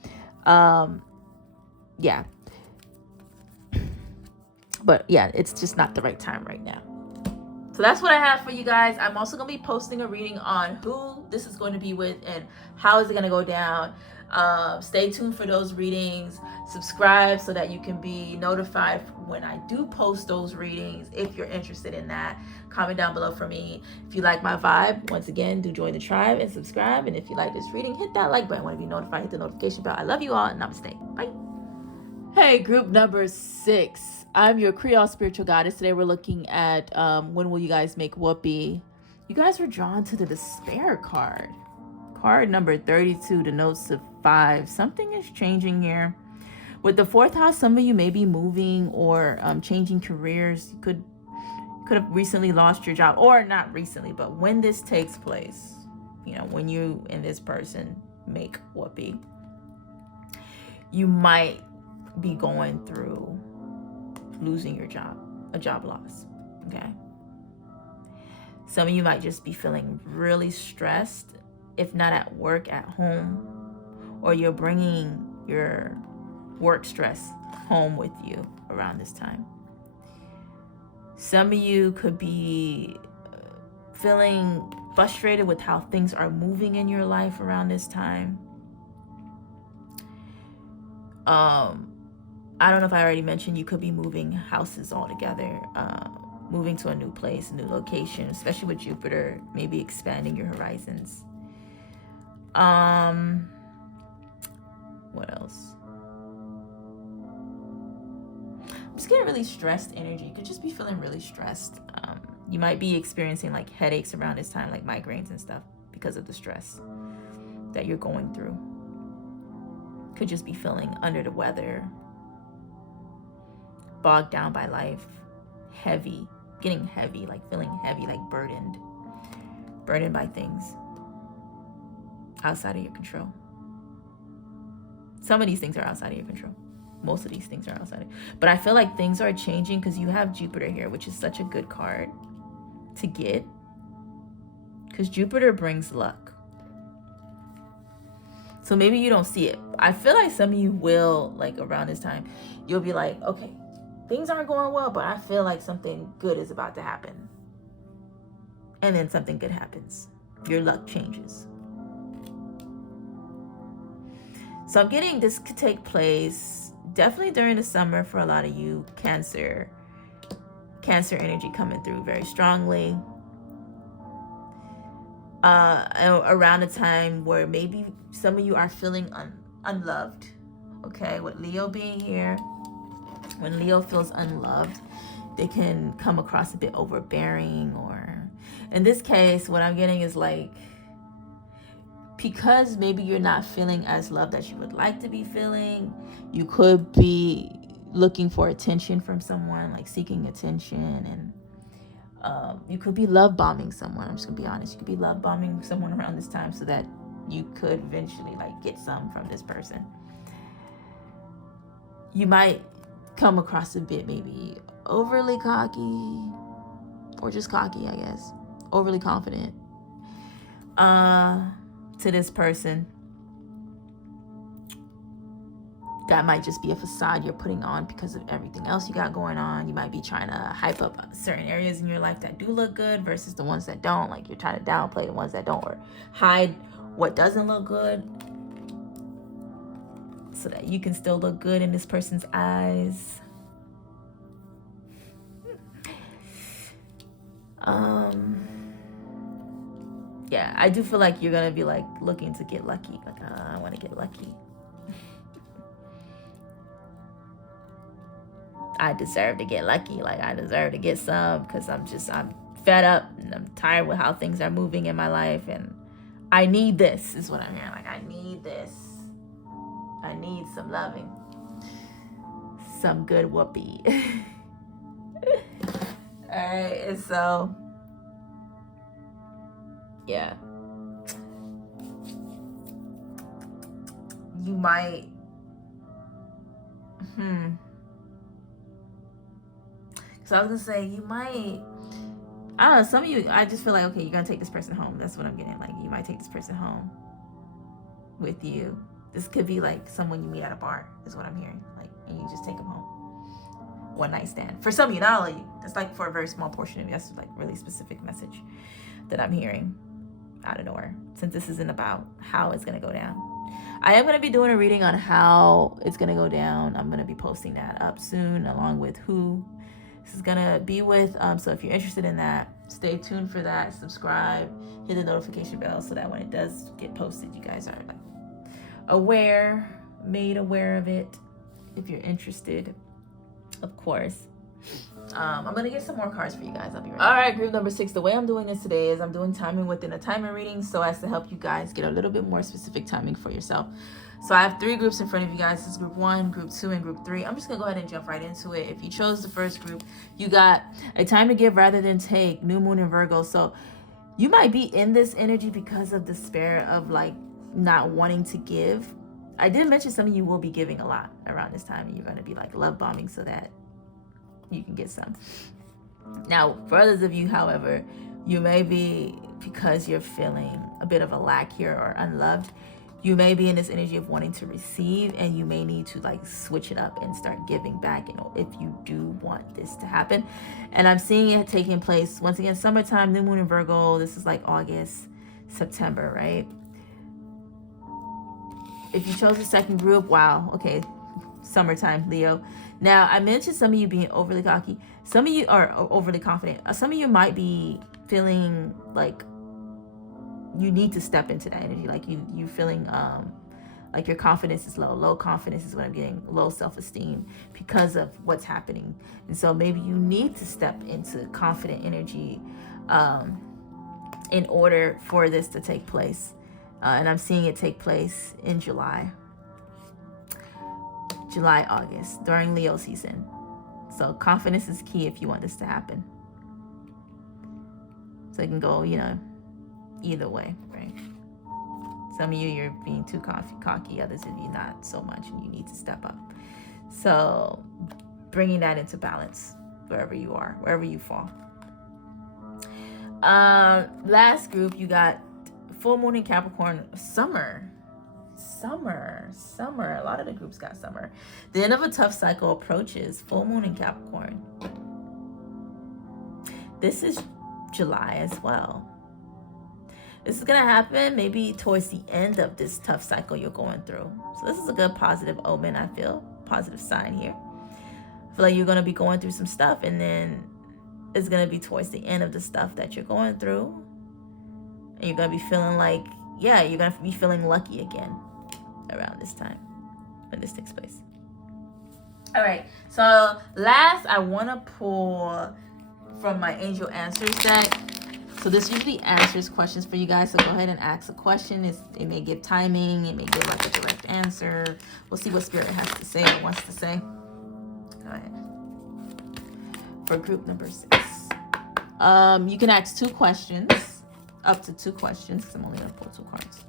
Yeah. But yeah, it's just not the right time right now. So that's what I have for you guys. I'm also going to be posting a reading on who this is going to be with and how is it going to go down. Stay tuned for those readings. Subscribe so that you can be notified when I do post those readings if you're interested in that. Comment down below for me. If you like my vibe, once again, do join the tribe and subscribe. And if you like this reading, hit that like button. Want to be notified, hit the notification bell. I love you all. Namaste. Bye. Hey, group number 6. I'm your Creole spiritual goddess. Today we're looking at when will you guys make Whoopi. You guys were drawn to the despair card. Card number 32, the notes of 5. Something is changing here. With the 4th house, some of you may be moving or changing careers. You could have recently lost your job, or not recently, but when this takes place, when you and this person make Whoopi, you might be going through losing your job, a job loss. Okay. Some of you might just be feeling really stressed, if not at work, at home, or you're bringing your work stress home with you around this time. Some of you could be feeling frustrated with how things are moving in your life around this time. I don't know if I already mentioned, you could be moving houses altogether, moving to a new place, a new location, especially with Jupiter, maybe expanding your horizons. What else? I'm just getting really stressed energy. You could just be feeling really stressed. You might be experiencing like headaches around this time, like migraines and stuff, because of the stress that you're going through. Could just be feeling under the weather, bogged down by life, heavy, getting heavy, like feeling heavy, like burdened by things outside of your control. Some of these things are outside of your control. Most of these things are outside. But I feel like things are changing because you have Jupiter here, which is such a good card to get, because Jupiter brings luck. So maybe you don't see it. I feel like some of you will, like around this time, you'll be like, okay, things aren't going well, but I feel like something good is about to happen. And then something good happens. Your luck changes. So I'm getting this could take place definitely during the summer for a lot of you. Cancer energy coming through very strongly. Around a time where maybe some of you are feeling unloved. Okay, with Leo being here, when Leo feels unloved, they can come across a bit overbearing, or in this case, what I'm getting is like, because maybe you're not feeling as loved as you would like to be feeling, you could be looking for attention from someone, like seeking attention, and you could be love bombing someone. I'm just gonna be honest. You could be love bombing someone around this time so that you could eventually like get some from this person. You might come across a bit maybe overly cocky, or just cocky, I guess. Overly confident to this person. That might just be a facade you're putting on because of everything else you got going on. You might be trying to hype up certain areas in your life that do look good versus the ones that don't. Like you're trying to downplay the ones that don't, or hide what doesn't look good so that you can still look good in this person's eyes. Yeah, I do feel like you're gonna be like looking to get lucky. Like, I want to get lucky. I deserve to get lucky. Like I deserve to get some, because I'm fed up and I'm tired with how things are moving in my life, and I need this is what I'm hearing. Like I need this. I need some loving, some good Whoopi. All right, and so Yeah. You might, so I was gonna say, you might, I don't know, some of you, I just feel like, okay, you're gonna take this person home. That's what I'm getting. Like, you might take this person home with you. This could be like someone you meet at a bar, is what I'm hearing. Like, and you just take them home. One night stand. For some of you, not all of you. That's like for a very small portion of you. That's like really specific message that I'm hearing out of nowhere. Since this isn't about how it's gonna go down. I am going to be doing a reading on how it's going to go down. I'm going to be posting that up soon, along with who this is going to be with. So if you're interested in that, stay tuned for that. Subscribe, hit the notification bell so that when it does get posted, you guys are like made aware of it. If you're interested, of course. I'm going to get some more cards for you guys. I'll be right back. All right, group number 6. The way I'm doing this today is I'm doing timing within a timer reading so as to help you guys get a little bit more specific timing for yourself. So I have 3 groups in front of you guys. This is group 1, group 2, and group 3. I'm just going to go ahead and jump right into it. If you chose the first group, you got a time to give rather than take, new moon in Virgo. So you might be in this energy because of the spirit of like not wanting to give. I did mention some of you will be giving a lot around this time, and you're going to be like love bombing so that you can get some. Now, for others of you, however, you may be, because you're feeling a bit of a lack here or unloved, you may be in this energy of wanting to receive, and you may need to like switch it up and start giving back, you know, if you do want this to happen. And I'm seeing it taking place once again, summertime, new moon in Virgo. This is like August, September, right? If you chose the second group, wow, okay, summertime, Leo. Now, I mentioned some of you being overly cocky. Some of you are overly confident. Some of you might be feeling like you need to step into that energy. Like you feeling like your confidence is low. Low confidence is what I'm getting. Low self-esteem because of what's happening. And so maybe you need to step into confident energy in order for this to take place. And I'm seeing it take place in July, August, during Leo season. So confidence is key if you want this to happen. So it can go, you know, either way, right? Some of you, you're being too cocky. Others of you, not so much, and you need to step up. So bringing that into balance wherever you are, wherever you fall. Last group, you got full moon in Capricorn, summer. A lot of the groups got summer. The end of a tough cycle approaches. Full moon in Capricorn. This is July as well. This is going to happen maybe towards the end of this tough cycle you're going through. So this is a good positive omen, I feel. Positive sign here. I feel like you're going to be going through some stuff, and then it's going to be towards the end of the stuff that you're going through. And you're going to be feeling like, yeah, you're going to be feeling lucky again around this time when this takes place. All right, so last I want to pull from my Angel Answers deck. So this usually answers questions for you guys, so go ahead and ask a question. It may give timing, it may give like a direct answer. We'll see what Spirit has to say or wants to say. Go ahead. For group number 6. You can ask 2 questions, up to 2 questions, because I'm only going to pull 2 cards.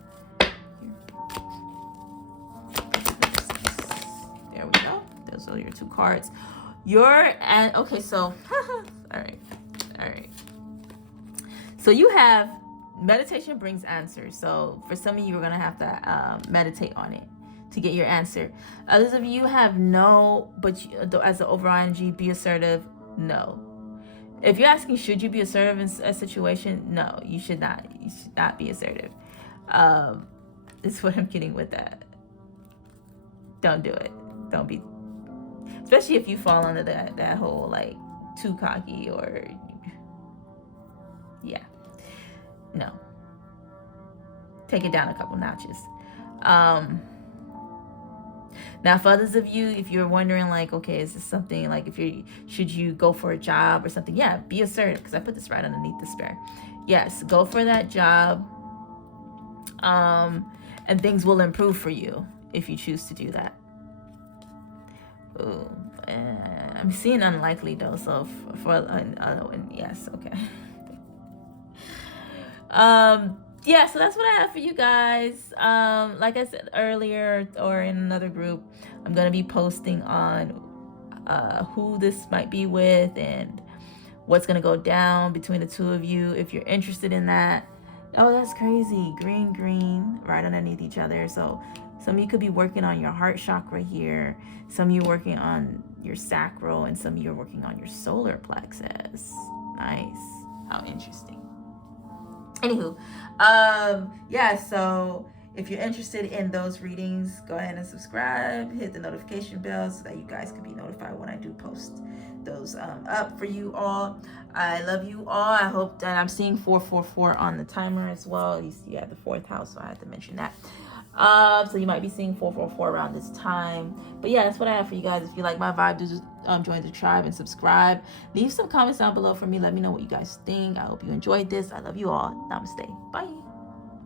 There we go. Those are your 2 cards. Okay, so, all right. So you have, meditation brings answers. So for some of you, you're going to have to meditate on it to get your answer. Others of you have no, but as an overall energy, be assertive, no. If you're asking, should you be assertive in a situation? No, you should not. You should not be assertive. Is what I'm getting with that. Don't do it. Don't be, especially if you fall under that whole like too cocky or, yeah. No. Take it down a couple notches. Now, for others of you, if you're wondering, like, okay, is this something like should you go for a job or something? Yeah, be assertive, because I put this right underneath the spare. Yes, go for that job, and things will improve for you if you choose to do that. Ooh, I'm seeing unlikely though, so yes, okay. Yeah, so that's what I have for you guys. Like I said earlier, or in another group, I'm gonna be posting on who this might be with and what's gonna go down between the two of you if you're interested in that. Oh, that's crazy. Green, right underneath each other. So some of you could be working on your heart chakra here. Some of you working on your sacral, and some of you are working on your solar plexus. Nice. How interesting. Anywho, yeah, so if you're interested in those readings, go ahead and subscribe, hit the notification bell so that you guys can be notified when I do post those up for you all. I love you all. I hope that I'm seeing 444 on the timer as well. You see, you have the 4th house, so I had to mention that. So you might be seeing 444 around this time. But yeah, that's what I have for you guys. If you like my vibe, just join the tribe and subscribe. Leave some comments down below for me. Let me know what you guys think. I hope you enjoyed this. I love you all. Namaste. Bye.